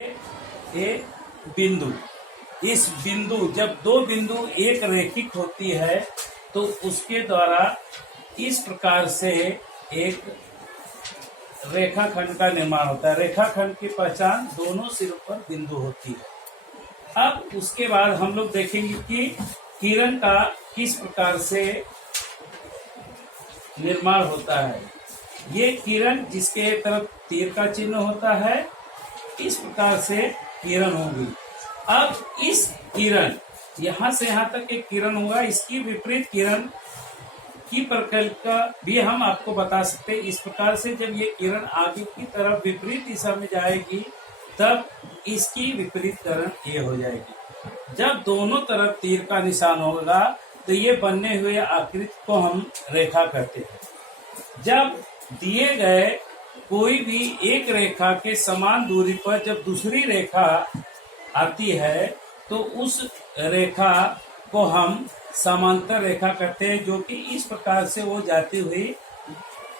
एक बिंदु। इस बिंदु जब दो बिंदु एक रेखिक होती है तो उसके द्वारा इस प्रकार से एक रेखाखंड का निर्माण होता है। रेखाखंड की पहचान दोनों सिरों पर बिंदु होती है। अब उसके बाद हम लोग देखेंगे कि किरण का किस प्रकार से निर्माण होता है। ये किरण जिसके तरफ तीर का चिन्ह होता है, इस प्रकार से किरण होगी। अब इस किरण यहां से यहां तक एक किरण होगा, इसकी विपरीत किरण की प्रक्रिया भी हम आपको बता सकते हैं। इस प्रकार से जब ये किरण आगे की तरफ विपरीत दिशा में जाएगी तब इसकी विपरीत किरण ये हो जाएगी। जब दोनों तरफ तीर का निशान होगा तो ये बनने हुए आकृति को हम रेखा कहते हैं। जब दिए गए कोई भी एक रेखा के समान दूरी पर जब दूसरी रेखा आती है तो उस रेखा को हम समांतर रेखा कहते हैं, जो कि इस प्रकार से वो जाती हुई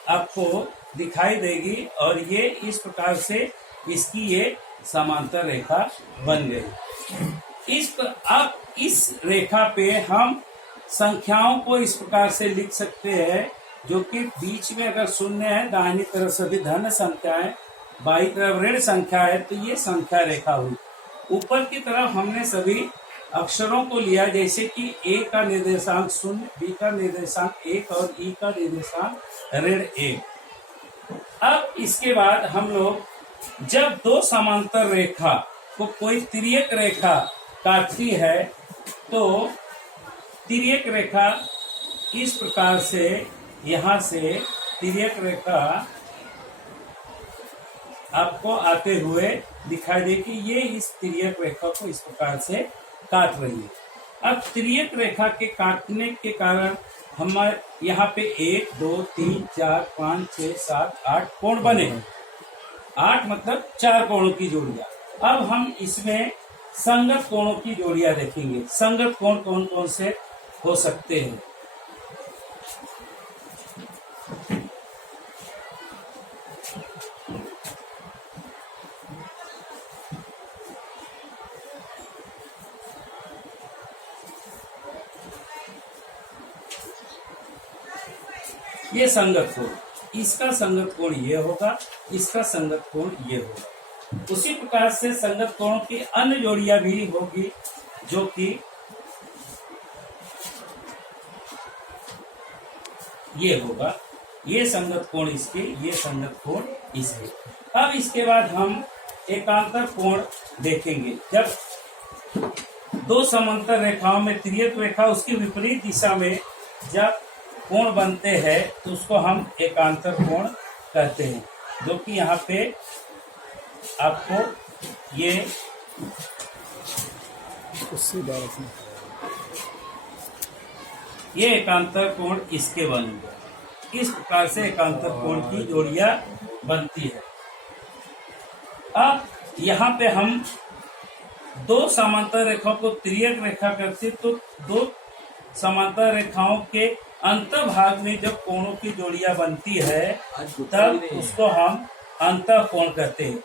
आपको दिखाई देगी और ये इस प्रकार से इसकी ये समांतर रेखा बन गई। अब इस रेखा पे हम संख्याओं को इस प्रकार से लिख सकते हैं, जो कि बीच में अगर शून्य है, दाहिनी तरफ सभी धन संख्या है, बाईं तरफ ऋण संख्या है, तो ये संख्या रेखा हुई। ऊपर की तरफ हमने सभी अक्षरों को लिया, जैसे कि ए का निर्देशांक 0, बी का निर्देशांक 1 और ई का निर्देशांक ऋण 1। अब इसके बाद हम लोग जब दो समांतर रेखा को कोई तिर्यक रेखा काटती है तो तिर्यक रेखा इस प्रकार से यहां से तिर्यक रेखा आपको आते हुए दिखाई देगी। ये इस तिर्यक रेखा को इस प्रकार से काट रही है। अब तिर्यक रेखा के काटने के कारण हमारे यहाँ पे 1, 2, 3, 4, 5, 6, 7, 8 कोण बने। 8 मतलब 4 कोणों की जोड़ियां। अब हम इसमें संगत कोणों की जोड़ियां देखेंगे। संगत कोण कौन कौन से हो सकते हैं। ये संगत कोण, इसका संगत कोण ये होगा, इसका संगत कोण ये होगा। उसी प्रकार से संगत कोणों की अन्य जोड़ियां भी होगी, जो कि ये होगा। ये संगत कोण इसके, ये संगत कोण इसके। अब इसके बाद हम एकांतर कोण देखेंगे। जब दो समांतर रेखाओं में तिर्यक रेखा उसकी विपरीत दिशा में जब कोण बनते हैं तो उसको हम एकांतर कोण कहते हैं, जो कि यहाँ पे आपको ये एकांतर कोण इसके बनेंगे। इस प्रकार से एकांतर कोण की जोड़ियां बनती है। अब यहाँ पे हम दो समांतर रेखाओं को तिर्यक रेखा करते तो दो समांतर रेखाओं के अंतभाग में जब कोणों की जोड़ियां बनती है तब उसको हम अंतःकोण कहते हैं।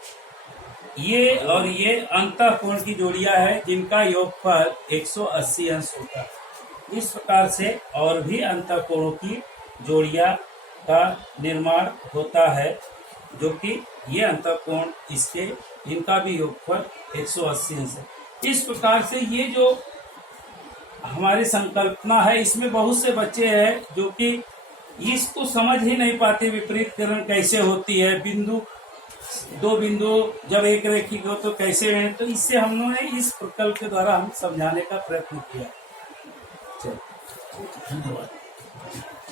ये और ये अंतःकोण की जोड़ियां है जिनका योगफल 180 अंश होता है। इस प्रकार से और भी अंतःकोणों की जोड़ियां का निर्माण होता है, जो कि ये अंतःकोण इसके इनका भी योगफल 180 अंश है। इस प्रकार से ये जो हमारी संकल्पना है, इसमें बहुत से बच्चे हैं जो कि इसको समझ ही नहीं पाते विपरीत किरण कैसे होती है। दो बिंदु जब एक रेखिक हो तो कैसे है, तो इससे हम लोगों ने इस प्रकल्प के द्वारा हम समझाने का प्रयत्न किया। धन्यवाद।